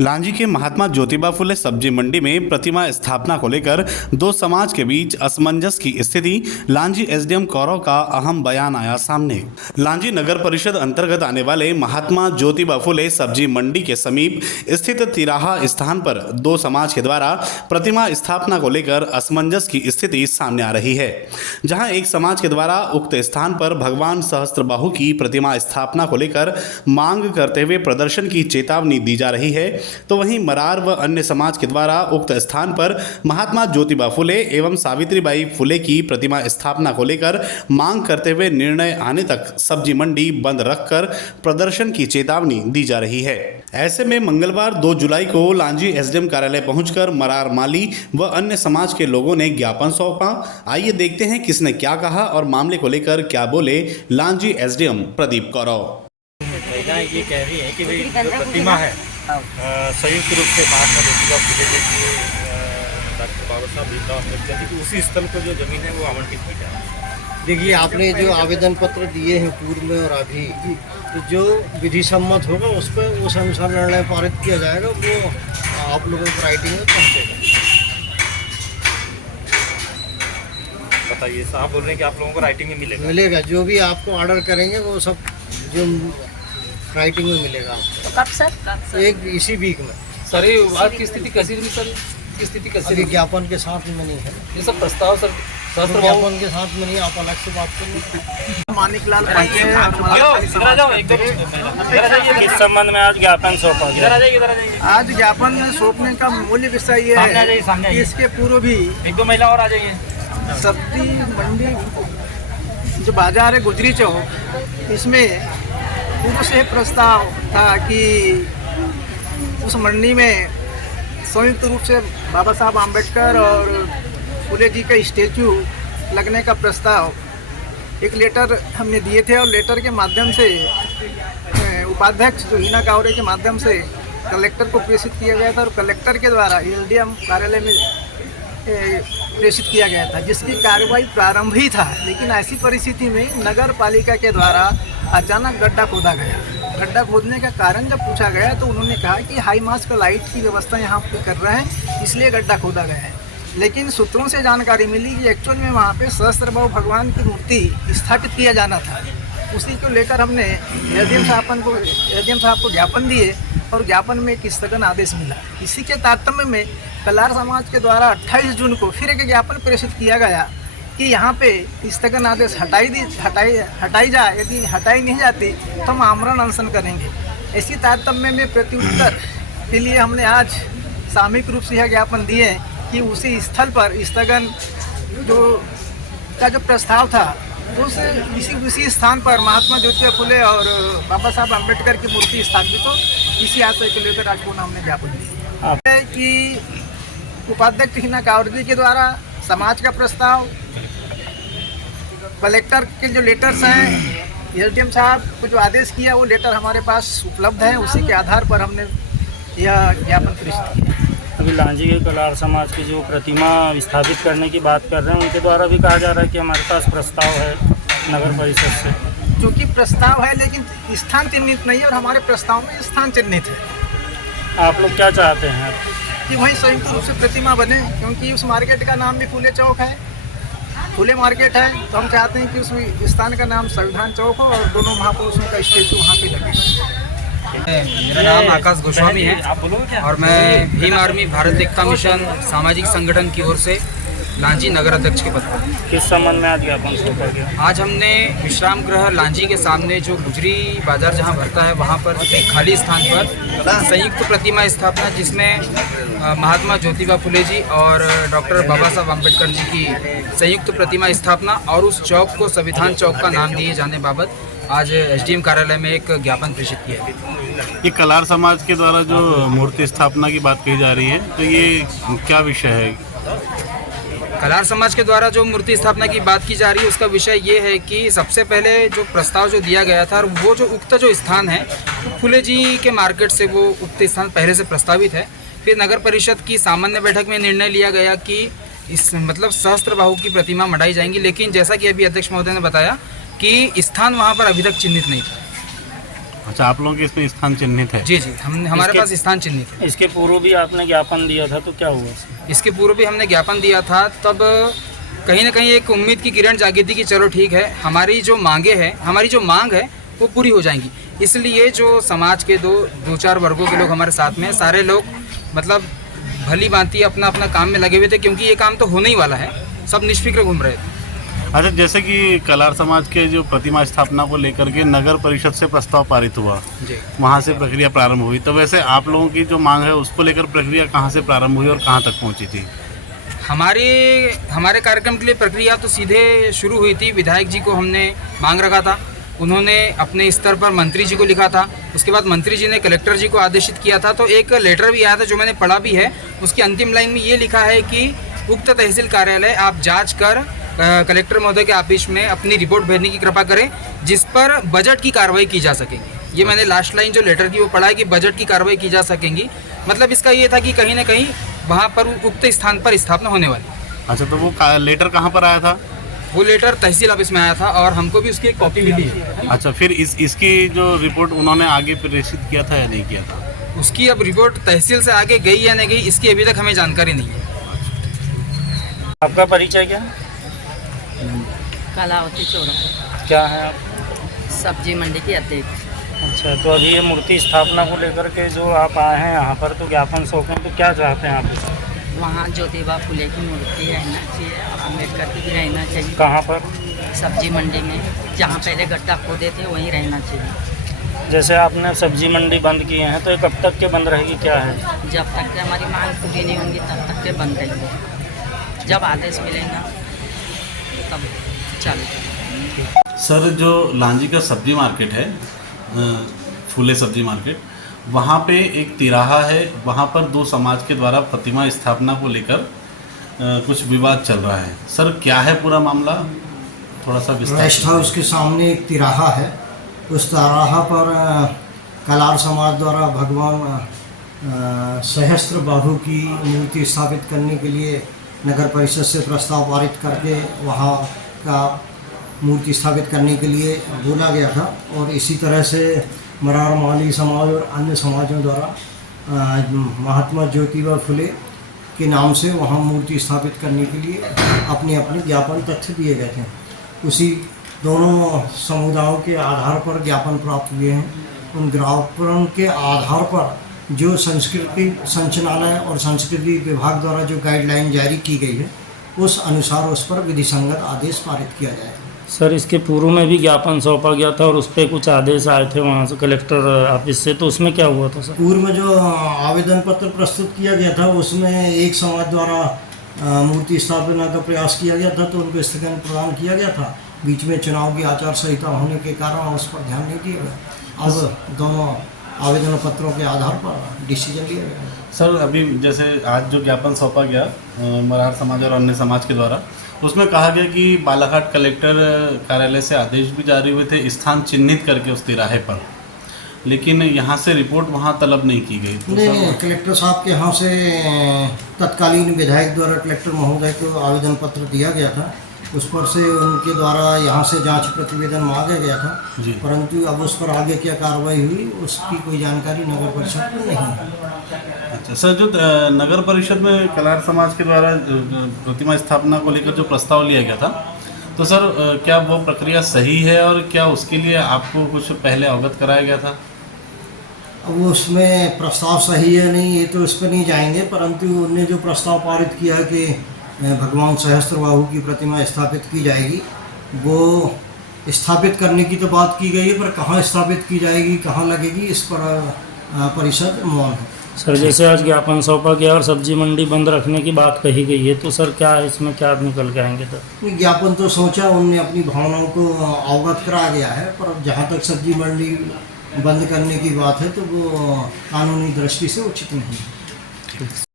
लांजी के महात्मा ज्योतिबा फुले सब्जी मंडी में प्रतिमा स्थापना को लेकर दो समाज के बीच असमंजस की स्थिति। लांजी एसडीएम कौरव का अहम बयान आया सामने। लांजी नगर परिषद अंतर्गत आने वाले महात्मा ज्योतिबा फुले सब्जी मंडी के समीप स्थित तिराहा स्थान पर दो समाज के द्वारा प्रतिमा स्थापना को लेकर असमंजस की स्थिति सामने आ रही है। जहां एक समाज के द्वारा उक्त स्थान पर भगवान सहस्त्रबाहु की प्रतिमा स्थापना को लेकर मांग करते हुए प्रदर्शन की चेतावनी दी जा रही है, तो वहीं मरार व अन्य समाज के द्वारा उक्त स्थान पर महात्मा ज्योतिबा फुले एवं सावित्रीबाई फुले की प्रतिमा स्थापना को लेकर मांग करते हुए निर्णय आने तक सब्जी मंडी बंद रखकर प्रदर्शन की चेतावनी दी जा रही है। ऐसे में मंगलवार 2 जुलाई को लांजी एसडीएम कार्यालय पहुंचकर मरार माली व अन्य समाज के लोगों ने ज्ञापन सौंपा। आइए देखते हैं किसने क्या कहा और मामले को लेकर क्या बोले लांजी एसडीएम प्रदीप कौरव। ये कह रही है कि भाई जो प्रतिमा है संयुक्त रूप से महात्मा ज्योतिबा फुले जी की डॉक्टर बाबा साहब भीमराव अम्बेडकर जी की उसी स्थल पर जो जमीन है वो आवंटित की जाए। देखिए, आपने जो आवेदन पत्र दिए हैं पूर्व में और अभी, तो जो विधि सम्मत होगा उस पर उस अनुसार निर्णय पारित किया जाएगा, वो आप लोगों को राइटिंग में पहुँचेगा। बताइए, साहब बोल रहे हैं कि आप लोगों को राइटिंग में मिलेगा जो भी आपको ऑर्डर करेंगे वो सब जो राइटिंग में मिलेगा आपको। कब सर? एक इसी वीक में। सर ये विवाद की स्थिति कैसी रही सर? की स्थिति कैसी अभी रही? ज्ञापन के साथ में नहीं है ये सब प्रस्ताव सर ज्ञापन के साथ में नहीं, आप अलग से बात करेंगे। मानिकलाल किस संबंध में आज ज्ञापन सौंपा गया? आज ज्ञापन सौंपने का मूल विषय ये है कि इसके पूर्व भी एक दो महिला और आ जाइए। सब्जी मंडी जो बाजार है गुजरी चौक, इसमें पूर्व से प्रस्ताव था कि उस मंडी में संयुक्त रूप से बाबा साहब आम्बेडकर और फुले जी का स्टैचू लगने का प्रस्ताव एक लेटर हमने दिए थे और लेटर के माध्यम से उपाध्यक्ष जो हिना कावरे के माध्यम से कलेक्टर को प्रेषित किया गया था और कलेक्टर के द्वारा एसडीएम कार्यालय में प्रेषित किया गया था, जिसकी कार्रवाई प्रारंभ ही था। लेकिन ऐसी परिस्थिति में नगर पालिका के द्वारा अचानक गड्ढा खोदा गया। गड्ढा खोदने का कारण जब पूछा गया तो उन्होंने कहा कि हाई मास्ट का लाइट की व्यवस्था यहाँ पे कर रहे हैं, इसलिए गड्ढा खोदा गया है। लेकिन सूत्रों से जानकारी मिली कि एक्चुअल में वहाँ पे सहस्त्रबाहु भगवान की मूर्ति स्थापित किया जाना था। उसी को लेकर हमने एसडीएम साहब को ज्ञापन दिए और ज्ञापन में एक स्थगन आदेश मिला। इसी के तारतम्य में कलार समाज के द्वारा 28 जून को फिर एक ज्ञापन प्रेषित किया गया कि यहाँ पे स्थगन आदेश हटाई जाए। यदि हटाई नहीं जाती तो हम आमरण अनशन करेंगे। इसी तारतम्य में प्रत्युत्तर के लिए हमने आज सामूहिक रूप से यह ज्ञापन दिए कि उसी स्थल पर स्थगन का जो प्रस्ताव था उसी स्थान पर महात्मा ज्योतिबा फुले और बाबा साहब आम्बेडकर की मूर्ति स्थापित हो। इसी आशय को लेकर आज पुनः हमने ज्ञापन दिया कि उपाध्यक्ष हिना कावरे जी के द्वारा समाज का प्रस्ताव, कलेक्टर के जो लेटर्स हैं, एसडीएम साहब को जो आदेश किया वो लेटर हमारे पास उपलब्ध है। उसी के आधार पर हमने यह ज्ञापन प्रेषित किया। अभी लांजी के कलार समाज की जो प्रतिमा स्थापित करने की बात कर रहे हैं, उनके द्वारा भी कहा जा रहा है कि हमारे पास प्रस्ताव है नगर परिषद से। चूँकि प्रस्ताव है लेकिन स्थान चिन्हित नहीं है और हमारे प्रस्ताव में स्थान चिन्हित है। आप लोग क्या चाहते हैं कि वहीं संयुक्त रूप से प्रतिमा बने, क्योंकि उस मार्केट का नाम भी फुले चौक है, फुले मार्केट है, तो हम चाहते हैं कि उस स्थान का नाम संविधान चौक हो और दोनों महापुरुषों का स्टैचू वहाँ पे लगे। मेरा नाम आकाश गोस्वामी है और मैं भीम आर्मी भारत एकता मिशन सामाजिक संगठन की ओर से लांजी नगर अध्यक्ष के पद पर। किस संबंध में आज ज्ञापन सौंपा गया? आज हमने विश्राम गृह लांजी के सामने जो गुजरी बाजार जहां भरता है वहां पर एक खाली स्थान पर संयुक्त प्रतिमा स्थापना, जिसमें महात्मा ज्योतिबा फुले जी और डॉक्टर बाबा साहब आम्बेडकर जी की संयुक्त प्रतिमा स्थापना और उस चौक को संविधान चौक का नाम दिए जाने बाबत आज एसडीएम कार्यालय में एक ज्ञापन प्रेषित किया गया। ये कलार समाज के द्वारा जो मूर्ति स्थापना की बात कही जा रही है, तो ये क्या विषय है? कलार समाज के द्वारा जो मूर्ति स्थापना की बात की जा रही है उसका विषय ये है कि सबसे पहले जो प्रस्ताव जो दिया गया था, वो जो उक्त जो स्थान है फुले जी के मार्केट से वो उक्त स्थान पहले से प्रस्तावित है। फिर नगर परिषद की सामान्य बैठक में निर्णय लिया गया कि इस मतलब सहस्त्रबाहु की प्रतिमा मढ़ाई जाएंगी, लेकिन जैसा कि अभी अध्यक्ष महोदय ने बताया कि स्थान वहाँ पर अभी तक चिन्हित नहीं था। अच्छा, आप लोगों के इसमें स्थान चिन्हित है? जी जी, हम हमारे पास स्थान चिन्हित है। इसके पूर्व भी आपने ज्ञापन दिया था, तो क्या हुआ? इसके पूर्व भी हमने ज्ञापन दिया था, तब कहीं ना कहीं एक उम्मीद की किरण जागी थी कि चलो ठीक है, हमारी जो मांग है वो पूरी हो जाएंगी। इसलिए जो समाज के दो चार वर्गों के लोग हमारे साथ में हैं, सारे लोग मतलब भली भांति अपना अपना काम में लगे हुए थे, क्योंकि ये काम तो होने ही वाला है, सब निष्फिक्र घूम रहे थे। अच्छा, जैसे कि कलार समाज के जो प्रतिमा स्थापना को लेकर के नगर परिषद से प्रस्ताव पारित हुआ, जी, वहाँ से प्रक्रिया प्रारंभ हुई, तो वैसे आप लोगों की जो मांग है उसको लेकर प्रक्रिया कहाँ से प्रारंभ हुई और कहाँ तक पहुँची थी? हमारे कार्यक्रम के लिए प्रक्रिया तो सीधे शुरू हुई थी। विधायक जी को हमने मांग रखा था, उन्होंने अपने स्तर पर मंत्री जी को लिखा था, उसके बाद मंत्री जी ने कलेक्टर जी को आदेशित किया था, तो एक लेटर भी आया था जो मैंने पढ़ा भी है। उसकी अंतिम लाइन में ये लिखा है कि उक्त तहसील कार्यालय आप जांच कर कलेक्टर महोदय के ऑफिस में अपनी रिपोर्ट भेजने की कृपा करें, जिस पर बजट की कार्रवाई की जा सकेगी। ये मैंने लास्ट लाइन जो लेटर की वो पढ़ा है कि बजट की कार्रवाई की जा सकेंगी। मतलब इसका ये था कि कहीं ना कहीं वहाँ पर उक्त स्थान पर स्थापना होने वाली। अच्छा, तो वो लेटर कहाँ पर आया था? वो लेटर तहसील ऑफिस में आया था और हमको भी उसकी एक कॉपी मिली है। अच्छा, फिर इसकी जो रिपोर्ट उन्होंने आगे प्रेषित किया था या नहीं किया था? उसकी अब रिपोर्ट तहसील से आगे गई या नहीं गई, इसकी अभी तक हमें जानकारी नहीं है। आपका परिचय क्या? कलावती चौराहा, क्या है आप? सब्जी मंडी की अध्यक्ष। अच्छा, तो अभी ये मूर्ति स्थापना को लेकर के जो आप आए हैं यहाँ पर, तो ज्ञापन सौंपें, तो क्या चाहते हैं आप इसमें? वहाँ ज्योतिबा फुले की मूर्ति रहना चाहिए और अम्बेडकर की भी रहना चाहिए। कहाँ पर? सब्जी मंडी में, जहाँ पहले गड्ढा खोदे थे वहीं रहना चाहिए। जैसे आपने सब्जी मंडी बंद किए हैं, तो ये कब तक के बंद रहेगी, क्या है? जब तक के हमारी मांग पूरी नहीं होंगी तब तक के बंद रहेंगे। जब आदेश मिलेगा तब चालू करेंगे। सर, जो लांजी का सब्जी मार्केट है, फूले सब्जी मार्केट, वहाँ पे एक तिराहा है, वहाँ पर दो समाज के द्वारा प्रतिमा स्थापना को लेकर कुछ विवाद चल रहा है। सर, क्या है पूरा मामला, थोड़ा सा विस्तार? रेस्ट हाउस के सामने एक तिराहा है, उस तिराहा पर कलार समाज द्वारा भगवान सहस्त्र बाहु की मूर्ति स्थापित करने के लिए नगर परिषद से प्रस्ताव पारित करके वहाँ का मूर्ति स्थापित करने के लिए बोला गया था। और इसी तरह से मरार माली समाज और अन्य समाजों द्वारा महात्मा ज्योतिबा फुले के नाम से वहाँ मूर्ति स्थापित करने के लिए अपने अपने ज्ञापन तथ्य दिए गए थे। उसी दोनों समुदायों के आधार पर ज्ञापन प्राप्त हुए हैं। उन ज्ञापन के आधार पर जो संस्कृति संचालनालय और संस्कृति विभाग द्वारा जो गाइडलाइन जारी की गई है, उस अनुसार उस पर विधिसंगत आदेश पारित किया जाएगा। सर, इसके पूर्व में भी ज्ञापन सौंपा गया था और उस पर कुछ आदेश आए थे वहाँ से कलेक्टर ऑफिस से, तो उसमें क्या हुआ था सर? पूर्व में जो आवेदन पत्र प्रस्तुत किया गया था उसमें एक समाज द्वारा मूर्ति स्थापना का प्रयास किया गया था, तो उनको स्थगन प्रदान किया गया था। बीच में चुनाव की आचार संहिता होने के कारण उस पर ध्यान नहीं दिया गया। अब दोनों आवेदन पत्रों के आधार पर डिसीजन लिया गया। सर, अभी जैसे आज जो ज्ञापन सौंपा गया मरार समाज और अन्य समाज के द्वारा, उसमें कहा गया कि बालाघाट कलेक्टर कार्यालय से आदेश भी जारी हुए थे स्थान चिन्हित करके उस तिराहे पर, लेकिन यहाँ से रिपोर्ट वहाँ तलब नहीं की गई। तो नहीं, कलेक्टर साहब के यहाँ से तत्कालीन विधायक द्वारा कलेक्टर महोदय को आवेदन पत्र दिया गया था, उस पर से उनके द्वारा यहाँ से जांच प्रतिवेदन मांगा गया था जी। परंतु अब उस पर आगे क्या कार्रवाई हुई उसकी कोई जानकारी नगर परिषद को नहीं है। अच्छा सर, जो नगर परिषद में कलार समाज के द्वारा प्रतिमा स्थापना को लेकर जो प्रस्ताव लिया गया था, तो सर क्या वो प्रक्रिया सही है और क्या उसके लिए आपको कुछ पहले अवगत कराया गया था? अब उसमें प्रस्ताव सही है नहीं ये तो उस पर नहीं जाएंगे, परंतु उन्होंने जो प्रस्ताव पारित किया है कि भगवान सहस्त्रबाहु की प्रतिमा स्थापित की जाएगी, वो स्थापित करने की तो बात की गई है, पर कहाँ स्थापित की जाएगी, कहाँ लगेगी, इस पर परिषद मौन है। सर, जैसे आज ज्ञापन सौंपा गया और सब्जी मंडी बंद रखने की बात कही गई है, तो सर क्या इसमें क्या निकल के आएंगे? तो ज्ञापन तो सोचा उनने अपनी भावनाओं को अवगत करा गया है, पर जहाँ तक सब्जी मंडी बंद करने की बात है तो वो कानूनी दृष्टि से उचित नहीं है।